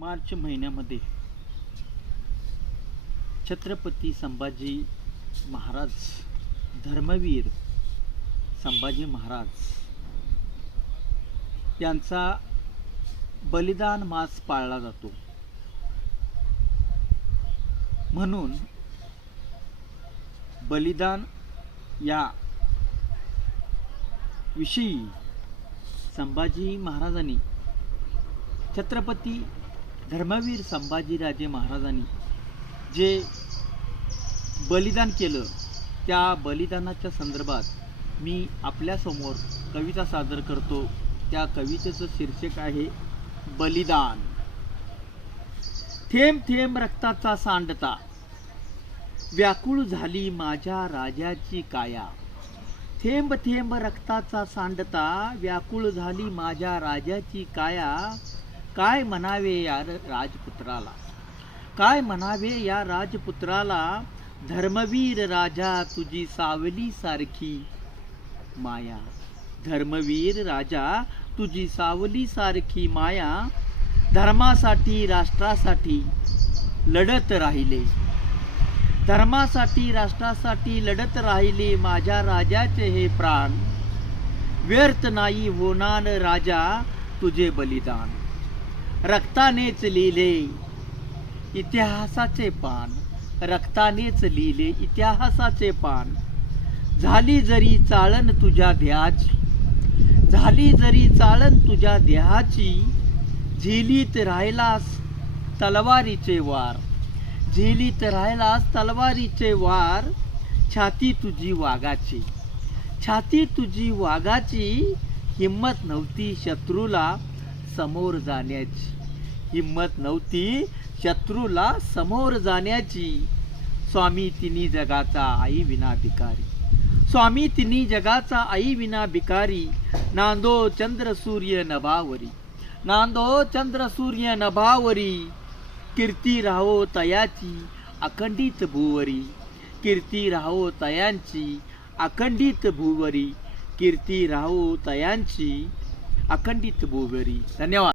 मार्च महिन्यामध्ये छत्रपती संभाजी महाराज, धर्मवीर संभाजी महाराज यांचा बलिदान मास पाळला जातो. म्हणून बलिदान या विषयी संभाजी महाराजांनी, छत्रपती धर्मवीर संभाजीराजे महाराजांनी जे बलिदान केलं, त्या बलिदानाच्या संदर्भात मी आपल्यासमोर कविता सादर करतो. त्या कवितेचं शीर्षक आहे बलिदान. थेंब थेंब रक्ताचा सांडता व्याकुळ झाली माझ्या राजाची काया. थेंब थेंब रक्ताचा सांडता व्याकुळ झाली माझ्या राजाची काया. काय म्हणावे या राजपुत्राला, काय म्हणावे या राजपुत्राला. धर्मवीर राजा तुझी सावली सारखी माया. धर्मवीर राजा तुझी सावली सारखी माया. धर्मासाठी राष्ट्रासाठी लढत राहिले, धर्मासाठी राष्ट्रासाठी लढत राहिले माझ्या राजाचे हे प्राण. व्यर्थ नाही होणार राजा तुझे बलिदान. रक्तानेच लिहिले इतिहासाचे पान, रक्तानेच लिहिले इतिहासाचे पान. झाली जरी चाळण तुझ्या देहाची, झाली जरी चाळण तुझ्या देहाची. झेलीत राहिलास तलवारीचे वार, झेलीत राहिलास तलवारीचे वार. छाती तुझी वाघाची, छाती तुझी वाघाची. हिम्मत नव्हती शत्रूला समोर जाण्याची, हिम्मत नव्हती शत्रूला समोर जाण्याची. स्वामी तिन्ही जगाचा आई विना भिकारी, स्वामी तिन्ही जगाचा आई विना भिकारी. नांदो चंद्र सूर्य नभावरी, नांदो चंद्र सूर्य नभावरी. कीर्ती राहो तयाची अखंडित भूवरी, कीर्ती राहो तयांची अखंडित भूवरी. कीर्ती राहो तयांची अखंडित भूवरी. धन्यवाद.